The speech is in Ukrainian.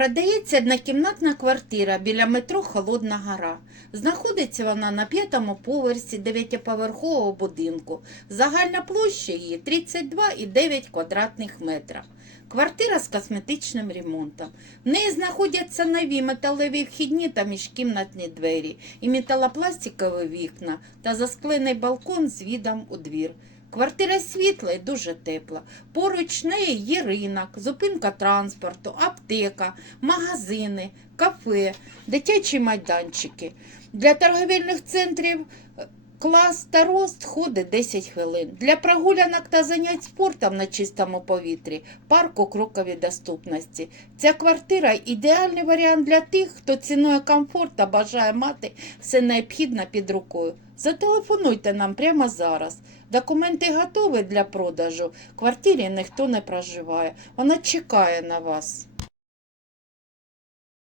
Продається однокімнатна квартира біля метро Холодна Гора. Знаходиться вона на п'ятому поверсі дев'ятиповерхового будинку. Загальна площа її 32,9 квадратних метрів. Квартира з косметичним ремонтом. В неї знаходяться нові металеві вхідні та міжкімнатні двері, і металопластикові вікна та засклений балкон з відом у двір. Квартира світла і дуже тепла. Поруч неї є ринок, зупинка транспорту, аптека, магазини, кафе, дитячі майданчики. Для торговельних центрів е, клас та рост ходить 10 хвилин. Для прогулянок та занять спортом на чистому повітрі, парк у кроковій доступності. Ця квартира ідеальний варіант для тих, хто цінує комфорт та бажає мати все необхідне під рукою. Зателефонуйте нам прямо зараз. Документи готові для продажу. В квартирі ніхто не проживає. Вона чекає на вас.